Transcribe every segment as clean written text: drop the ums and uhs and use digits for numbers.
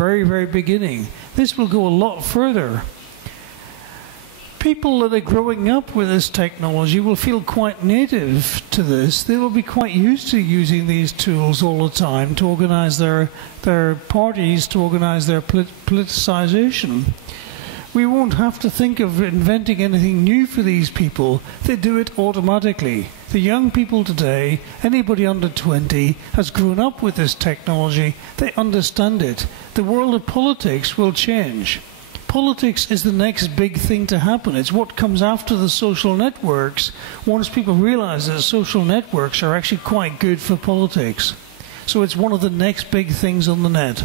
very, very beginning. This will go a lot further. People that are growing up with this technology will feel quite native to this. They will be quite used to using these tools all the time to organize their parties, to organize their politicization. We won't have to think of inventing anything new for these people. They do it automatically. The young people today, anybody under 20, has grown up with this technology. They understand it. The world of politics will change. Politics is the next big thing to happen. It's what comes after the social networks, once people realize that social networks are actually quite good for politics. So it's one of the next big things on the net.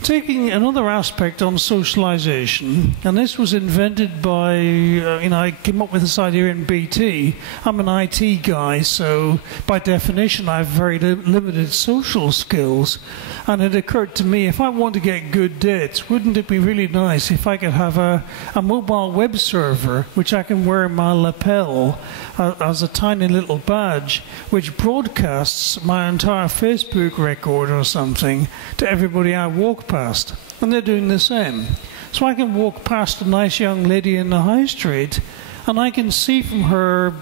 Taking another aspect on socialization, and this was invented by, I came up with this idea in BT. I'm an IT guy, so by definition I have very limited social skills. And it occurred to me, if I want to get good dates, wouldn't it be really nice if I could have a mobile web server, which I can wear in my lapel as a tiny little badge, which broadcasts my entire Facebook record or something to everybody I walk past, and they're doing the same. So I can walk past a nice young lady in the high street, and I can see from her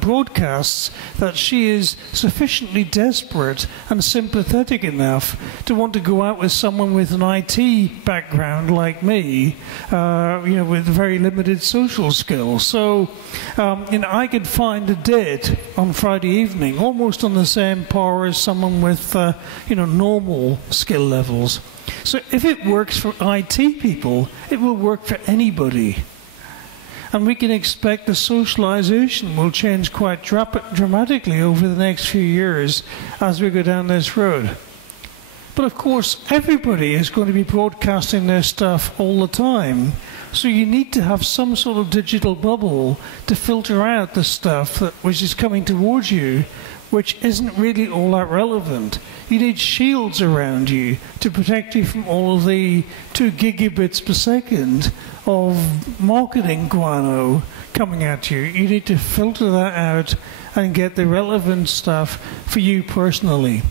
broadcasts that she is sufficiently desperate and sympathetic enough to want to go out with someone with an IT background like me, with very limited social skills. So, I could find a date on Friday evening almost on the same par as someone with, normal skill levels. So if it works for IT people, it will work for anybody. And we can expect the socialization will change quite dramatically over the next few years as we go down this road. But of course, everybody is going to be broadcasting their stuff all the time. So you need to have some sort of digital bubble to filter out the stuff which is coming towards you, which isn't really all that relevant. You need shields around you to protect you from all of the 2 gigabits per second of marketing guano coming at you. You need to filter that out and get the relevant stuff for you personally.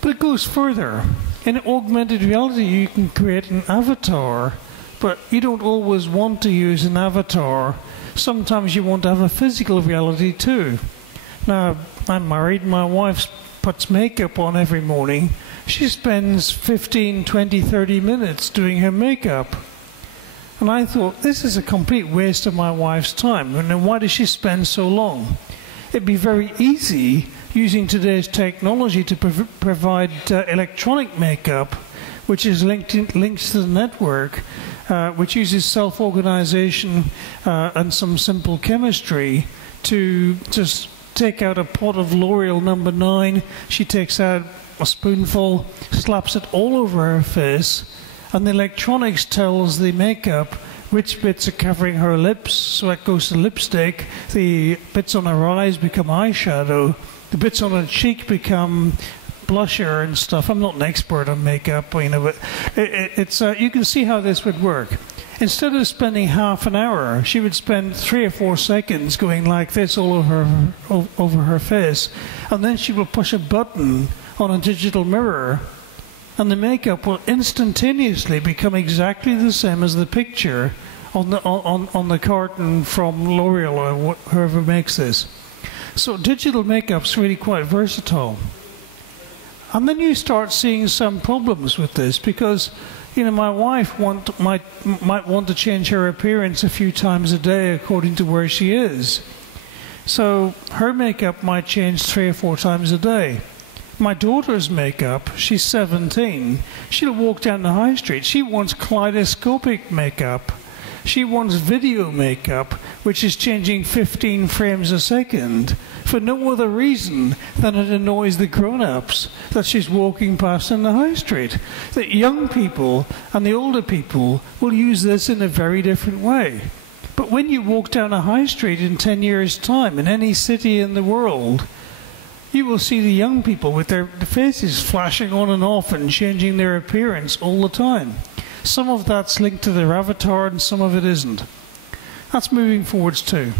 But it goes further. In augmented reality, you can create an avatar, but you don't always want to use an avatar. Sometimes you want to have a physical reality too. Now, I'm married. My wife puts makeup on every morning. She spends 15, 20, 30 minutes doing her makeup. And I thought, this is a complete waste of my wife's time. And then why does she spend so long? It'd be very easy using today's technology to provide electronic makeup, which is linked to the network, which uses self-organization and some simple chemistry to just take out a pot of L'Oreal number 9. She takes out a spoonful, slaps it all over her face, and the electronics tells the makeup which bits are covering her lips, so it goes to lipstick. The bits on her eyes become eyeshadow. The bits on her cheek become blusher and stuff. I'm not an expert on makeup, but you can see how this would work. Instead of spending half an hour, she would spend 3 or 4 seconds going like this all over her face, and then she will push a button on a digital mirror, and the makeup will instantaneously become exactly the same as the picture on the carton from L'Oreal or whoever makes this. So digital makeup's really quite versatile. And then you start seeing some problems with this, because my wife might want to change her appearance a few times a day according to where she is. So her makeup might change 3 or 4 times a day. My daughter's makeup, she's 17, she'll walk down the high street. She wants kaleidoscopic makeup. She wants video makeup, which is changing 15 frames a second, for no other reason than it annoys the grown-ups that she's walking past in the high street. The young people and the older people will use this in a very different way. But when you walk down a high street in 10 years' time in any city in the world, you will see the young people with their faces flashing on and off and changing their appearance all the time. Some of that's linked to their avatar and some of it isn't. That's moving forwards too.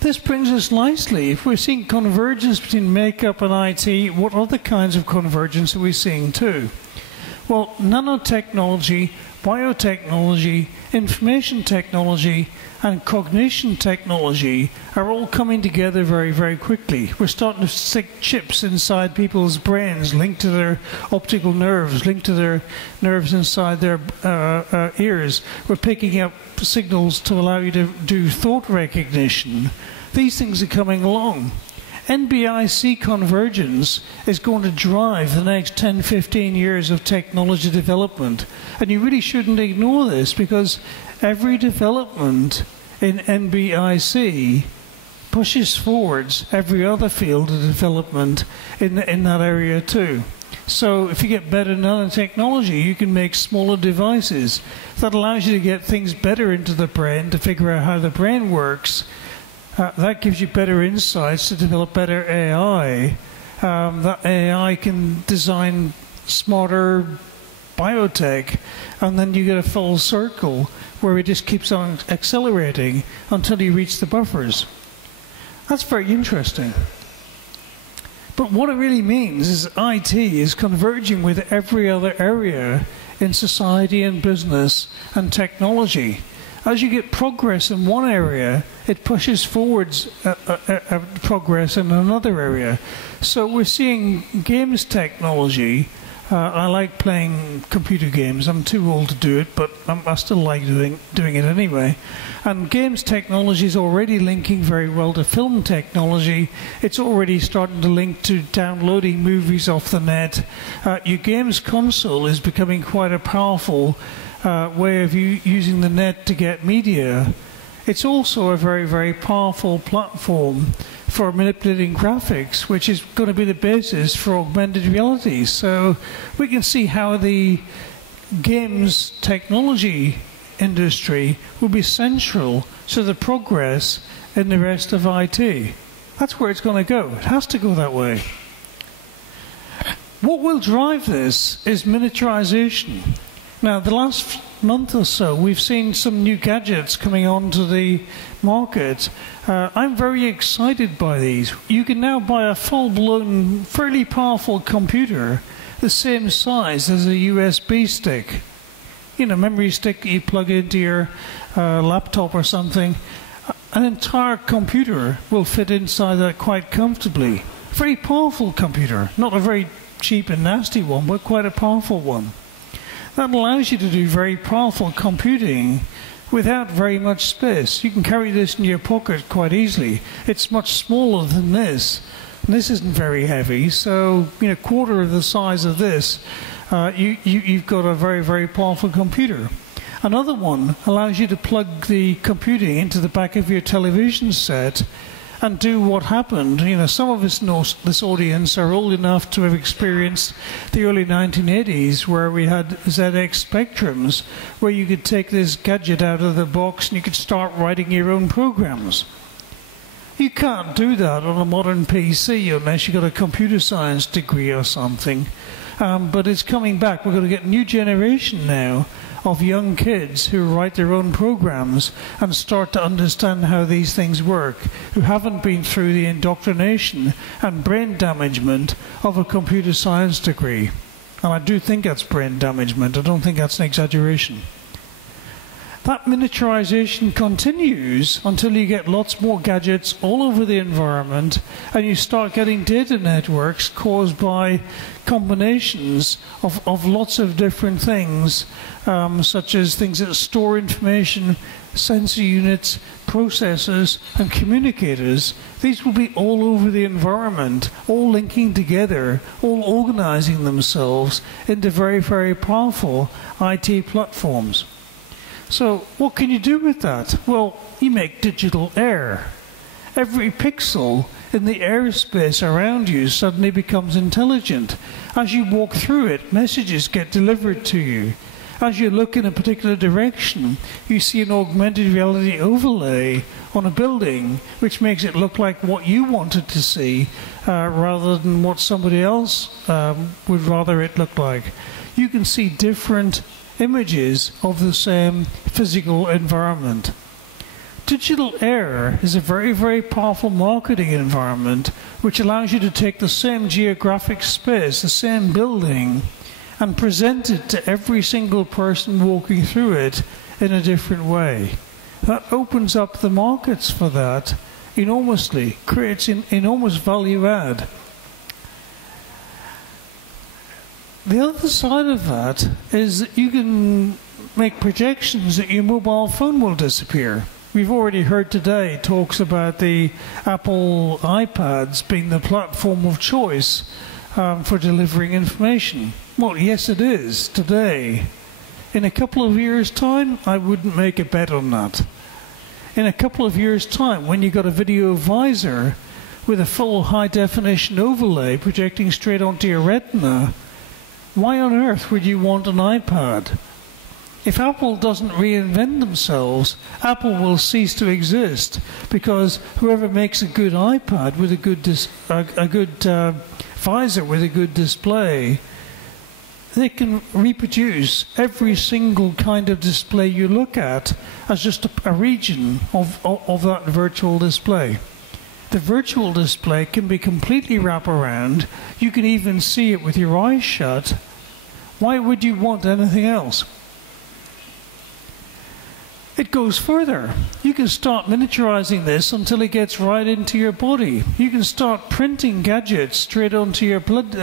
This brings us nicely. If we're seeing convergence between makeup and IT, what other kinds of convergence are we seeing too? Well, nanotechnology, biotechnology, information technology, and cognition technology are all coming together very, very quickly. We're starting to stick chips inside people's brains, linked to their optical nerves, linked to their nerves inside their ears. We're picking up signals to allow you to do thought recognition. These things are coming along. NBIC convergence is going to drive the next 10, 15 years of technology development. And you really shouldn't ignore this, because every development in NBIC pushes forwards every other field of development in that area too. So if you get better nanotechnology, you can make smaller devices. That allows you to get things better into the brain, to figure out how the brain works. That gives you better insights to develop better AI. That AI can design smarter biotech, and then you get a full circle where it just keeps on accelerating until you reach the buffers. That's very interesting. But what it really means is IT is converging with every other area in society and business and technology. As you get progress in one area, it pushes forwards progress in another area. So we're seeing games technology. I like playing computer games. I'm too old to do it, but I still like doing it anyway. And games technology is already linking very well to film technology. It's already starting to link to downloading movies off the net. Your games console is becoming quite a powerful way of using the net to get media. It's also a very, very powerful platform for manipulating graphics, which is going to be the basis for augmented reality. So we can see how the games technology industry will be central to the progress in the rest of IT. That's where it's going to go. It has to go that way. What will drive this is miniaturization. Now, the last month or so, we've seen some new gadgets coming onto the market. I'm very excited by these. You can now buy a full-blown, fairly powerful computer the same size as a USB stick. You know, memory stick that you plug into your laptop or something. An entire computer will fit inside that quite comfortably. Very powerful computer. Not a very cheap and nasty one, but quite a powerful one. That allows you to do very powerful computing without very much space. You can carry this in your pocket quite easily. It's much smaller than this. And this isn't very heavy, so a quarter of the size of this, you've got a very, very powerful computer. Another one allows you to plug the computing into the back of your television set and do what happened. Some of us in this audience are old enough to have experienced the early 1980s, where we had ZX Spectrums, where you could take this gadget out of the box and you could start writing your own programs. You can't do that on a modern PC unless you've got a computer science degree or something. But it's coming back. We're going to get a new generation now of young kids who write their own programs and start to understand how these things work, who haven't been through the indoctrination and brain damagement of a computer science degree. And I do think that's brain damagement. I don't think that's an exaggeration. That miniaturization continues until you get lots more gadgets all over the environment, and you start getting data networks caused by combinations of lots of different things, such as things that store information, sensor units, processors, and communicators. These will be all over the environment, all linking together, all organizing themselves into very, very powerful IT platforms. So what can you do with that? Well, you make digital air. Every pixel in the airspace around you suddenly becomes intelligent. As you walk through it, messages get delivered to you. As you look in a particular direction, you see an augmented reality overlay on a building, which makes it look like what you wanted to see rather than what somebody else would rather it look like. You can see different images of the same physical environment. Digital air is a very, very powerful marketing environment which allows you to take the same geographic space, the same building, and present it to every single person walking through it in a different way. That opens up the markets for that enormously, creates an enormous value add. The other side of that is that you can make projections that your mobile phone will disappear. We've already heard today talks about the Apple iPads being the platform of choice for delivering information. Well, yes, it is today. In a couple of years' time, I wouldn't make a bet on that. In a couple of years' time, when you've got a video visor with a full high-definition overlay projecting straight onto your retina, why on earth would you want an iPad? If Apple doesn't reinvent themselves, Apple will cease to exist, because whoever makes a good iPad with a good visor with a good display, they can reproduce every single kind of display you look at as just a region of that virtual display. The virtual display can be completely wraparound. You can even see it with your eyes shut. Why would you want anything else? It goes further. You can start miniaturizing this until it gets right into your body. You can start printing gadgets straight onto your blood,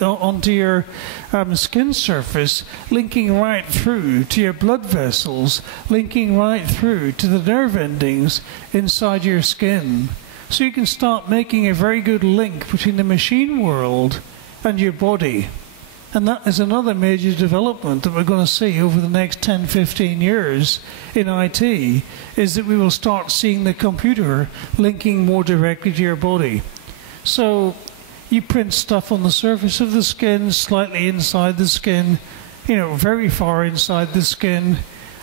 onto your skin surface, linking right through to your blood vessels, linking right through to the nerve endings inside your skin. So you can start making a very good link between the machine world and your body. And that is another major development that we're going to see over the next 10, 15 years in IT, is that we will start seeing the computer linking more directly to your body. So you print stuff on the surface of the skin, slightly inside the skin, very far inside the skin,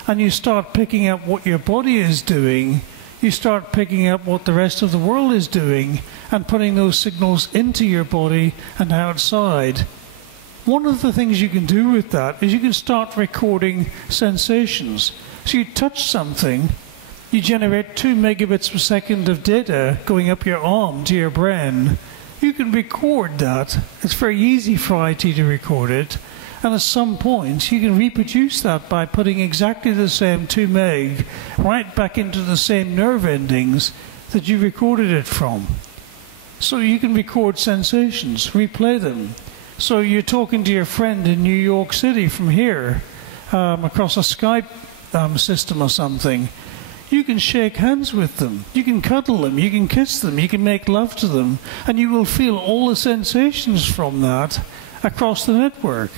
and you start picking up what your body is doing. You start picking up what the rest of the world is doing and putting those signals into your body and outside. One of the things you can do with that is you can start recording sensations. So you touch something, you generate 2 megabits per second of data going up your arm to your brain. You can record that. It's very easy for IT to record it. And at some point, you can reproduce that by putting exactly the same 2 meg right back into the same nerve endings that you recorded it from. So you can record sensations, replay them. So you're talking to your friend in New York City from here, across a Skype system or something. You can shake hands with them, you can cuddle them, you can kiss them, you can make love to them, and you will feel all the sensations from that across the network.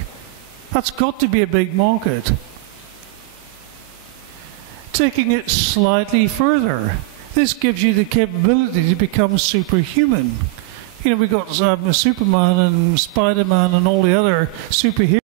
That's got to be a big market. Taking it slightly further, this gives you the capability to become superhuman. We've got Superman and Spider-Man and all the other superheroes.